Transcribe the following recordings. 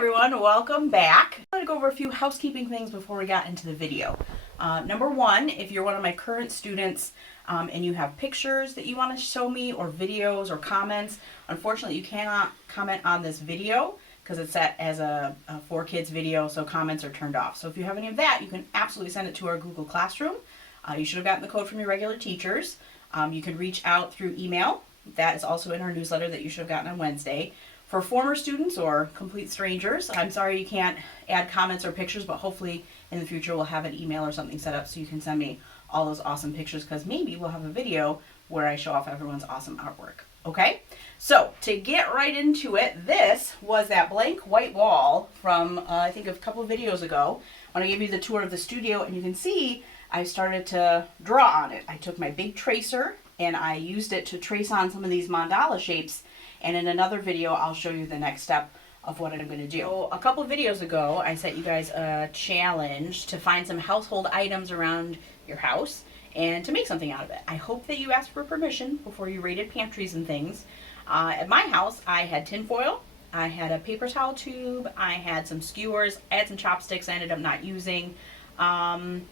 everyone, welcome back. I'm going to go over a few housekeeping things before we got into the video. Number one, if you're one of my current students and you have pictures that you want to show me or videos or comments, unfortunately you cannot comment on this video because it's set as a for kids video, so comments are turned off. So if you have any of that, you can absolutely send it to our Google Classroom. You should have gotten the code from your regular teachers. You can reach out through email. That is also in our newsletter that you should have gotten on Wednesday. For former students or complete strangers, I'm sorry you can't add comments or pictures, but hopefully in the future we'll have an email or something set up so you can send me all those awesome pictures, because maybe we'll have a video where I show off everyone's awesome artwork. Okay, so to get right into it, this was that blank white wall from I think a couple of videos ago when I gave you the tour of the studio, and you can see I started to draw on it. I took my big tracer and I used it to trace on some of these mandala shapes. And in another video, I'll show you the next step of what I'm going to do. So a couple of videos ago, I sent you guys a challenge to find some household items around your house and to make something out of it. I hope that you asked for permission before you raided pantries and things. At my house, I had tinfoil, I had a paper towel tube, I had some skewers, I had some chopsticks I ended up not using, and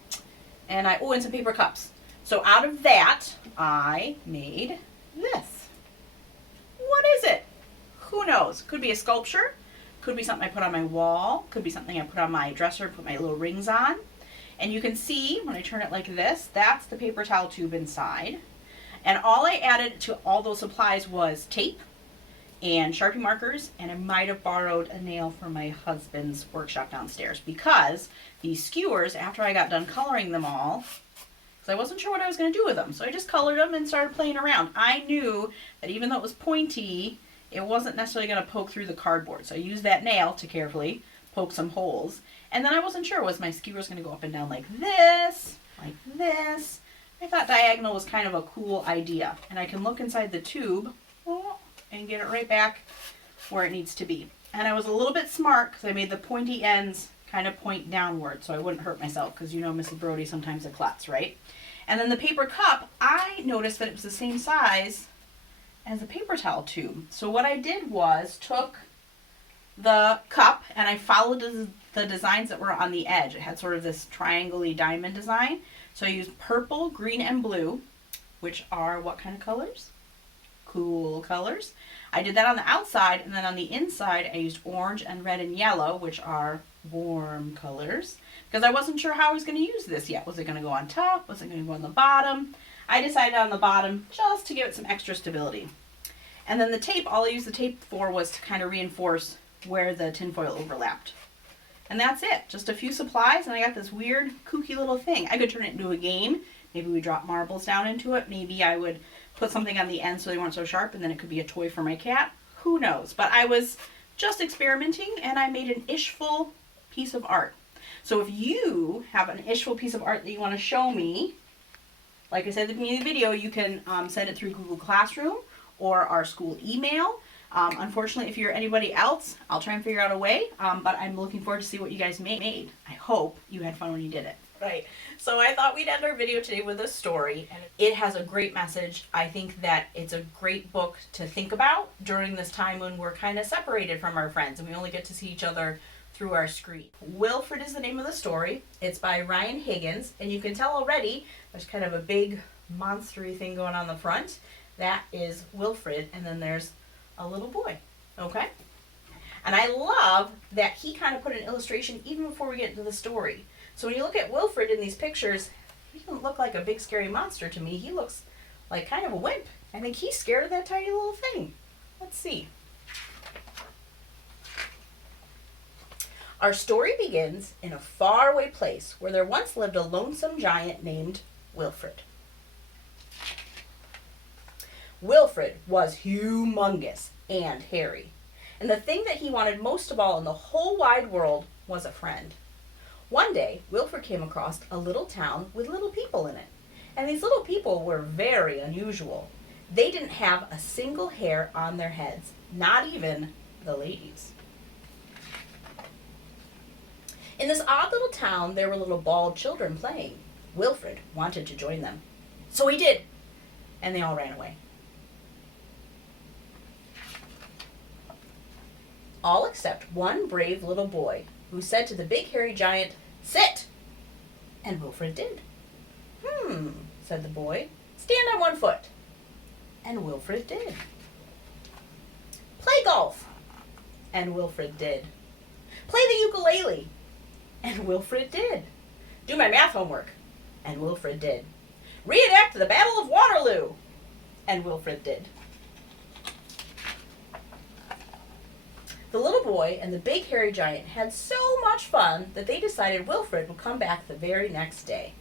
some paper cups. So out of that, I made this. What is it? Who knows? Could be a sculpture, could be something I put on my wall, could be something I put on my dresser, put my little rings on. And you can see when I turn it like this, that's the paper towel tube inside. And all I added to all those supplies was tape and Sharpie markers, and I might have borrowed a nail from my husband's workshop downstairs, because these skewers, after I got done coloring them all, I wasn't sure what I was going to do with them, so I just colored them and started playing around. I knew that even though it was pointy, it wasn't necessarily going to poke through the cardboard, so I used that nail to carefully poke some holes. And then I wasn't sure, was my skewers going to go up and down like this, like this? I thought diagonal was kind of a cool idea, and I can look inside the tube and get it right back where it needs to be. And I was a little bit smart because I made the pointy ends kind of point downward so I wouldn't hurt myself, because you know Mrs. Brody sometimes a klutz, right? And then the paper cup, I noticed that it was the same size as a paper towel tube. So what I did was took the cup and I followed the designs that were on the edge. It had sort of this triangle-y diamond design. So I used purple, green, and blue, which are what kind of colors? Cool colors. I did that on the outside, and then on the inside I used orange and red and yellow, which are warm colors, because I wasn't sure how I was going to use this yet. Was it going to go on top? Was it going to go on the bottom? I decided on the bottom just to give it some extra stability. And then the tape, all I used the tape for was to kind of reinforce where the tinfoil overlapped. And that's it. Just a few supplies, and I got this weird, kooky little thing. I could turn it into a game. Maybe we drop marbles down into it. Maybe I would put something on the end so they weren't so sharp, and then it could be a toy for my cat. Who knows? But I was just experimenting, and I made an ishful piece of art. So if you have an ishful piece of art that you want to show me, like I said at the beginning of the video, you can send it through Google Classroom or our school email. Unfortunately, if you're anybody else, I'll try and figure out a way, but I'm looking forward to see what you guys made. I hope you had fun when you did it. Right. So I thought we'd end our video today with a story, and it has a great message. I think that it's a great book to think about during this time when we're kind of separated from our friends and we only get to see each other through our screen. Wilfred is the name of the story. It's by Ryan Higgins, and you can tell already there's kind of a big monstery thing going on the front. That is Wilfred, and then there's a little boy, okay? And I love that he kind of put an illustration even before we get into the story. So when you look at Wilfred in these pictures, he doesn't look like a big scary monster to me. He looks like kind of a wimp. I think he's scared of that tiny little thing. Let's see. Our story begins in a faraway place where there once lived a lonesome giant named Wilfred. Wilfred was humongous and hairy, and the thing that he wanted most of all in the whole wide world was a friend. One day, Wilfred came across a little town with little people in it, and these little people were very unusual. They didn't have a single hair on their heads, not even the ladies. In this odd little town, there were little bald children playing. Wilfred wanted to join them. So he did, and they all ran away. all except one brave little boy who said to the big hairy giant, "Sit!" And Wilfred did. Said the boy. "Stand on one foot." And Wilfred did. "Play golf." And Wilfred did. "Play the ukulele." And Wilfred did. "Do my math homework." And Wilfred did. "Reenact the Battle of Waterloo." And Wilfred did. The little boy and the big hairy giant had so much fun that they decided Wilfred would come back the very next day.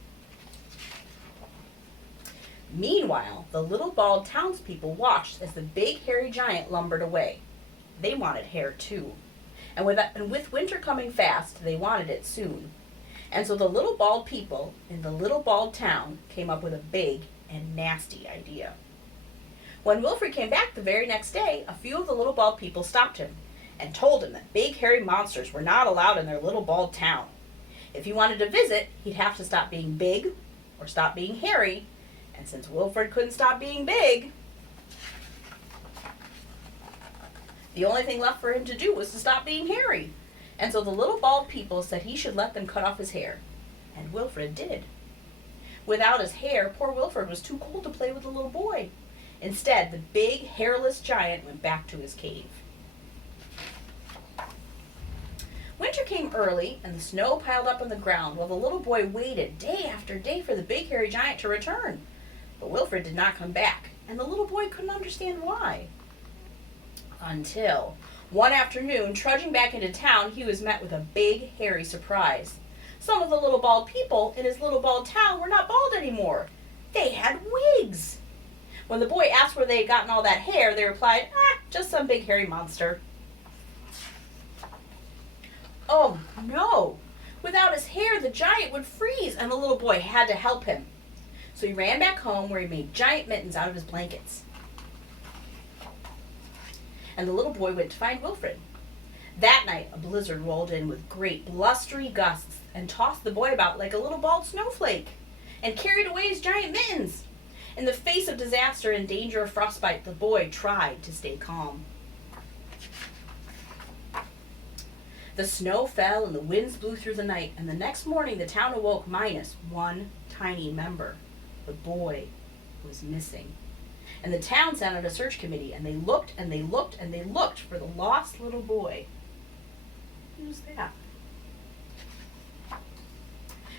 Meanwhile, the little bald townspeople watched as the big hairy giant lumbered away. They wanted hair too. And with winter coming fast, they wanted it soon. And so the little bald people in the little bald town came up with a big and nasty idea. When Wilfred came back the very next day, a few of the little bald people stopped him and told him that big hairy monsters were not allowed in their little bald town. If he wanted to visit, he'd have to stop being big or stop being hairy, and since Wilfred couldn't stop being big, the only thing left for him to do was to stop being hairy. And so the little bald people said he should let them cut off his hair, and Wilfred did. Without his hair, poor Wilfred was too cold to play with the little boy. Instead, the big hairless giant went back to his cave. Winter came early, and the snow piled up on the ground while the little boy waited day after day for the big hairy giant to return. But Wilfred did not come back, and the little boy couldn't understand why. Until one afternoon, trudging back into town, he was met with a big hairy surprise. Some of the little bald people in his little bald town were not bald anymore. They had wigs. When the boy asked where they had gotten all that hair, they replied, just some big hairy monster. Oh no! Without his hair, the giant would freeze, and the little boy had to help him. So he ran back home where he made giant mittens out of his blankets. And the little boy went to find Wilfred. That night, a blizzard rolled in with great blustery gusts and tossed the boy about like a little bald snowflake and carried away his giant mittens. In the face of disaster and danger of frostbite, the boy tried to stay calm. The snow fell and the winds blew through the night, and the next morning the town awoke minus one tiny member. The boy was missing. And the town sent out a search committee, and they looked and they looked and they looked for the lost little boy. Who's that?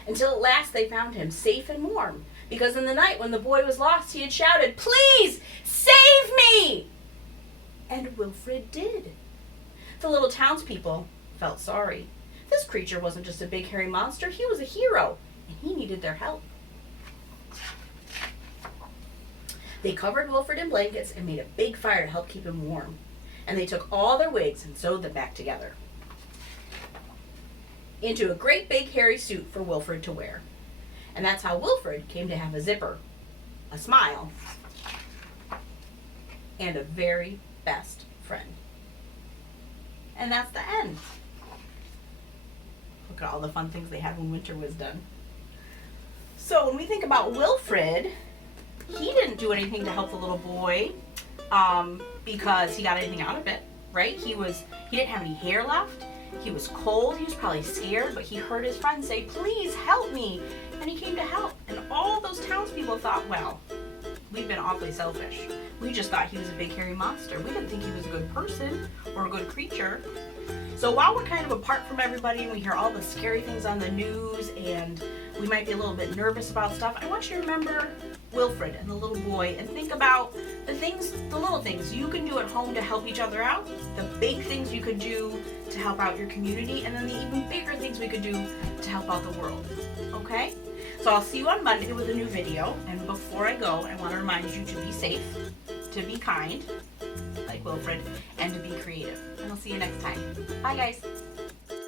Until at last they found him safe and warm, because in the night when the boy was lost, he had shouted, "Please, save me!" And Wilfred did. The little townspeople felt sorry. This creature wasn't just a big hairy monster, he was a hero, and he needed their help. They covered Wilfred in blankets and made a big fire to help keep him warm. And they took all their wigs and sewed them back together into a great big hairy suit for Wilfred to wear. And that's how Wilfred came to have a zipper, a smile, and a very best friend. And that's the end. Look at all the fun things they had when winter was done. So when we think about Wilfred, he didn't do anything to help the little boy because he got anything out of it, right? He didn't have any hair left. He was cold. He was probably scared, but he heard his friend say, "Please help me," and he came to help. And all those townspeople thought, well, we've been awfully selfish. We just thought he was a big hairy monster. We didn't think he was a good person or a good creature. So while we're kind of apart from everybody and we hear all the scary things on the news and we might be a little bit nervous about stuff, I want you to remember Wilfred and the little boy and think about the little things you can do at home to help each other out, the big things you could do to help out your community, and then the even bigger things we could do to help out the world. Okay? So I'll see you on Monday with a new video, and before I go, I want to remind you to be safe, to be kind, like Wilfred, and to be creative. And I'll see you next time. Bye, guys.